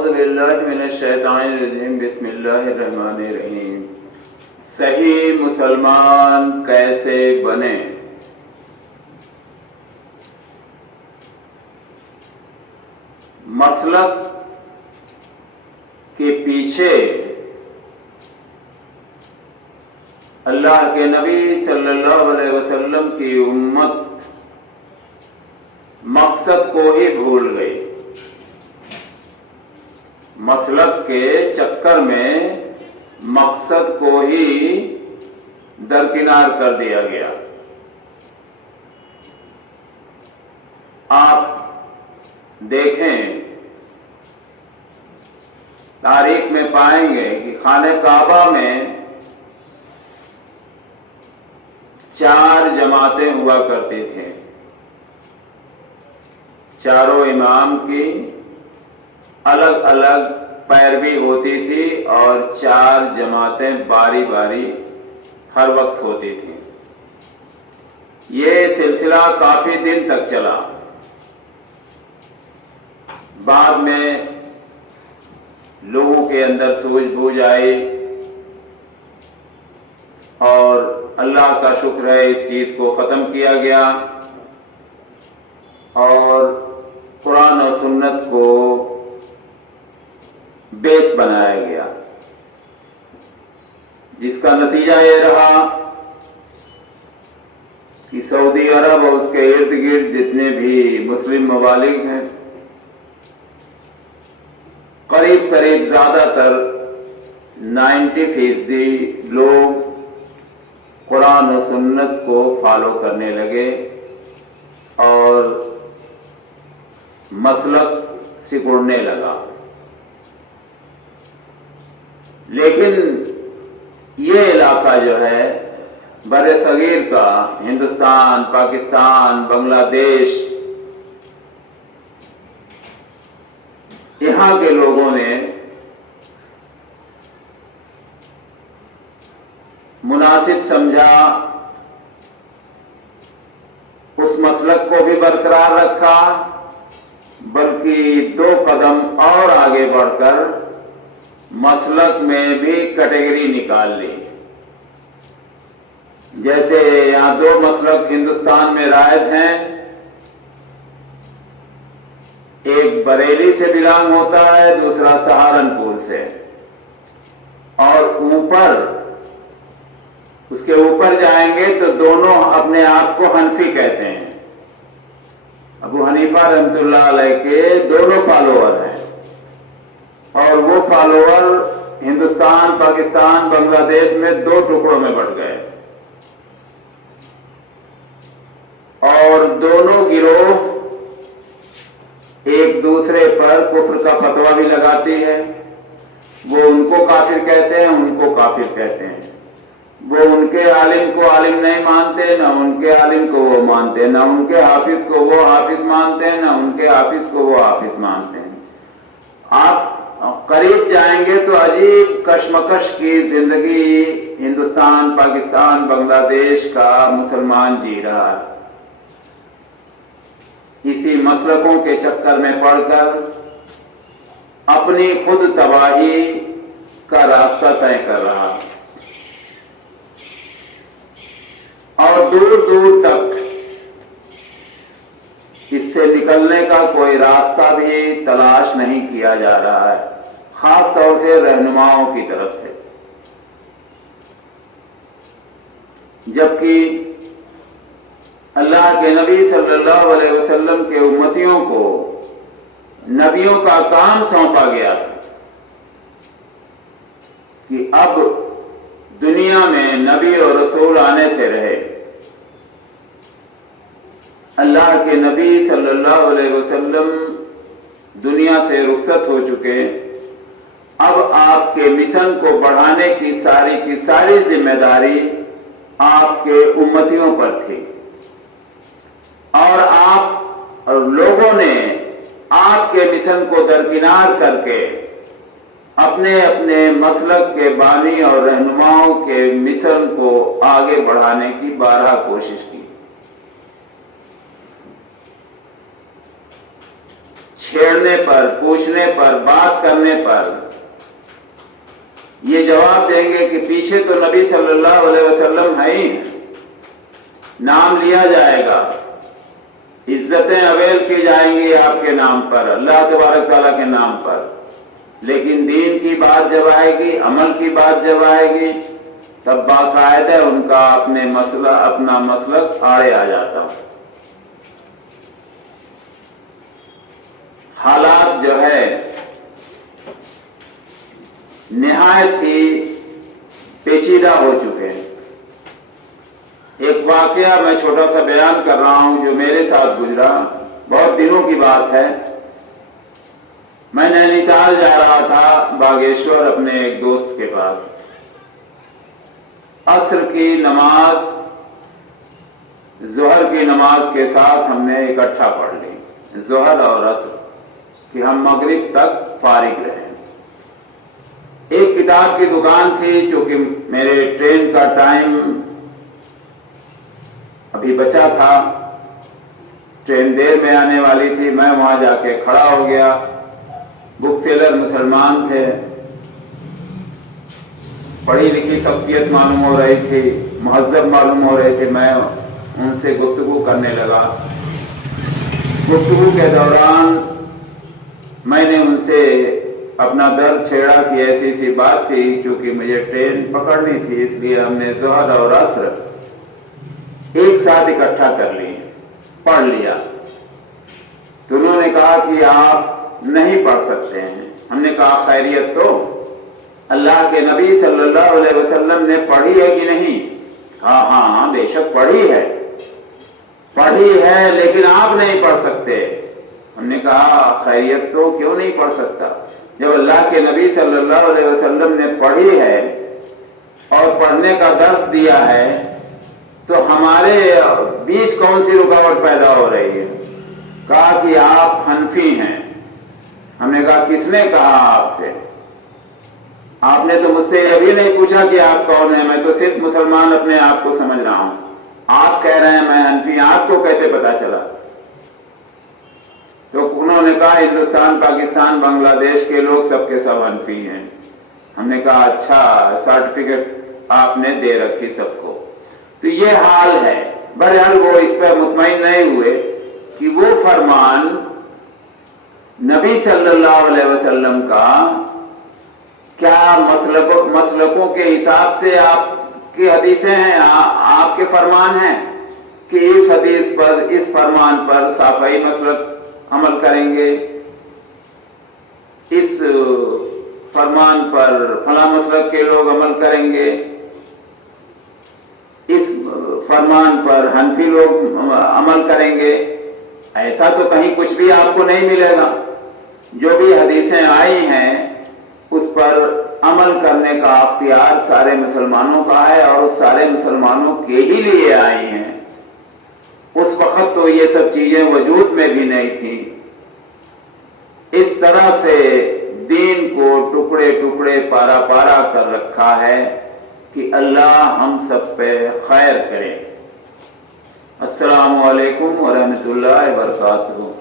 اعوذ باللہ من الشیطان الرجیم بسم اللہ الرحمن الرحیم۔ صحیح مسلمان کیسے بنے؟ مسلک کے پیچھے اللہ کے نبی صلی اللہ علیہ وسلم کی امت مقصد کو ہی بھول گئی۔ مسلک کے چکر میں مقصد کو ہی درکنار کر دیا گیا۔ آپ دیکھیں، تاریخ میں پائیں گے کہ خانہ کعبہ میں 4 جماعتیں ہوا کرتی تھیں۔ چاروں امام کی الگ الگ پیروی ہوتی تھی اور 4 جماعتیں باری باری ہر وقت ہوتی تھیں۔ یہ سلسلہ کافی دن تک چلا۔ بعد میں لوگوں کے اندر سوجھ بوجھ آئی اور اللہ کا شکر ہے اس چیز کو ختم کیا گیا اور قرآن و سنت کو بیس بنایا گیا، جس کا نتیجہ یہ رہا کہ سعودی عرب اور اس کے ارد گرد جتنے بھی مسلم ممالک ہیں، قریب قریب زیادہ تر 90% لوگ قرآن و سنت کو فالو کرنے لگے اور مسلک سکڑنے لگا۔ لیکن یہ علاقہ جو ہے بر صغیر کا، ہندوستان، پاکستان، بنگلہ دیش، یہاں کے لوگوں نے مناسب سمجھا، اس مسلک کو بھی برقرار رکھا، بلکہ 2 قدم اور آگے بڑھ کر مسلک میں بھی کیٹیگری نکال لی۔ جیسے یہاں 2 مسلک ہندوستان میں رائج ہیں، ایک بریلی سے بلانگ ہوتا ہے، دوسرا سہارنپور سے، اور اس کے اوپر جائیں گے تو دونوں اپنے آپ کو حنفی کہتے ہیں۔ ابو حنیفہ رحمۃ اللہ علیہ کے دونوں فالوور ہیں، اور وہ فالوور ہندوستان، پاکستان، بنگلہ دیش میں 2 ٹکڑوں میں بٹ گئے، اور دونوں گروہ ایک دوسرے پر کفر کا فتویٰ بھی لگاتی ہے۔ وہ ان کو کافر کہتے ہیں، ان کو کافر کہتے ہیں۔ وہ ان کے عالم کو عالم نہیں مانتے، نہ ان کے عالم کو وہ مانتے، نہ ان کے حافظ کو وہ حافظ مانتے ہیں، نہ ان کے حافظ کو وہ حافظ مانتے ہیں۔ آپ قریب جائیں گے تو عجیب کشمکش کی زندگی ہندوستان، پاکستان، بنگلہ دیش کا مسلمان جی رہا ہے، اسی مسلکوں کے چکر میں پڑ کر اپنی خود تباہی کا راستہ طے کر رہا، اور دور دور تک اس سے نکلنے کا کوئی راستہ بھی تلاش نہیں کیا جا رہا ہے، خاص طور سے رہنماؤں کی طرف سے۔ جبکہ اللہ کے نبی صلی اللہ علیہ وسلم کے امتیوں کو نبیوں کا کام سونپا گیا کہ اب دنیا میں نبی اور رسول آنے سے رہے۔ اللہ کے نبی صلی اللہ علیہ وسلم دنیا سے رخصت ہو چکے، اب آپ کے مشن کو بڑھانے کی ساری ذمہ داری آپ کے امتیوں پر تھی، اور آپ لوگوں نے آپ کے مشن کو درکنار کر کے اپنے اپنے مسلک کے بانی اور رہنماؤں کے مشن کو آگے بڑھانے کی بارہا کوشش کی۔ छेड़ने पर, पूछने पर, बात करने पर ये जवाब देंगे कि पीछे तो नबी सल्लल्लाहु अलैहि वसल्लम है ही, नाम लिया जाएगा, इज्जतें अवेल की जाएंगी आपके नाम पर, अल्लाह तबारक तआला के नाम पर, लेकिन दीन की बात जब आएगी, अमल की बात जब आएगी, तब बाकायदा उनका अपना मसलक आड़े आ जाता। हालात जो है निहायत ही पेचीदा हो चुके हैं। एक वाकया मैं छोटा सा बयान कर रहा हूं जो मेरे साथ गुजरा, बहुत दिनों की बात है। मैं नैनीताल जा रहा था, बागेश्वर, अपने एक दोस्त के पास। असर की नमाज, जोहर की नमाज के साथ हमने इकट्ठा पढ़ ली, जोहर और असर, कि हम मगरिब तक फारिग रहे। एक किताब की दुकान थी, चूंकि मेरे ट्रेन का टाइम अभी बचा था, ट्रेन देर में आने वाली थी, मैं वहां जाके खड़ा हो गया। बुक सेलर मुसलमान थे, पढ़ी लिखी शख्सियत मालूम हो रही थी, महज़्ज़ब मालूम हो रहे थे। मैं उनसे गुफ्तगू करने लगा। गुफ्तगू के दौरान मैंने उनसे अपना दर्द छेड़ा कि ऐसी सी बात थी, क्योंकि मुझे ट्रेन पकड़नी थी, इसलिए हमने ज़ोहर और असर एक साथ इकट्ठा कर लिए, पढ़ लिया। तो उन्होंने कहा कि आप नहीं पढ़ सकते हैं। हमने कहा खैरियत तो, अल्लाह के नबी सल्लल्लाहु अलैहि वसल्लम ने पढ़ी है कि नहीं? हाँ, बेशक पढ़ी है, लेकिन आप नहीं पढ़ सकते। हमने कहा खैरियत तो, क्यों नहीं पढ़ सकता? जब अल्लाह के नबी सल्लल्लाहु अलैहि वसल्लम ने पढ़ी है और पढ़ने का दर्स दिया है, तो हमारे बीच कौन सी रुकावट पैदा हो रही है? कहा कि आप हनफी हैं। हमने कहा किसने कहा आपसे? आपने तो मुझसे ये भी नहीं पूछा कि आप कौन हैं, मैं तो सिर्फ मुसलमान अपने आप को समझ रहा हूं। आप कह रहे हैं मैं हनफी, आपको कैसे पता चला? तो उन्होंने कहा हिंदुस्तान, पाकिस्तान, बांग्लादेश के लोग सबके सब हनफी हैं। हमने कहा अच्छा, सर्टिफिकेट आपने दे रखी सबको। तो ये हाल है। बहरहाल वो इस पर मुतमईन नहीं हुए कि वो फरमान नबी सल्लल्लाहु अलैहि वसल्लम का क्या मसलकों के हिसाब से आपकी हदीसें हैं, आपके फरमान हैं कि इस हदीस पर, इस फरमान पर साफाई मसलक अमल करेंगे, इस फरमान पर फला मसलक के लोग अमल करेंगे, इस फरमान पर हनफी लोग अमल करेंगे। ऐसा तो कहीं कुछ भी आपको नहीं मिलेगा। जो भी हदीसें आई हैं उस पर अमल करने का अख्तियार सारे मुसलमानों का है और उस सारे मुसलमानों के ही लिए आई हैं। उस वक्त तो ये सब चीजें वजूद में भी नहीं थी। इस तरह से दीन को टुकड़े टुकड़े, पारा पारा कर रखा है कि अल्लाह हम सब पे खैर करे। अस्सलामु अलैकुम व रहमतुल्लाहि व बरकातुहू।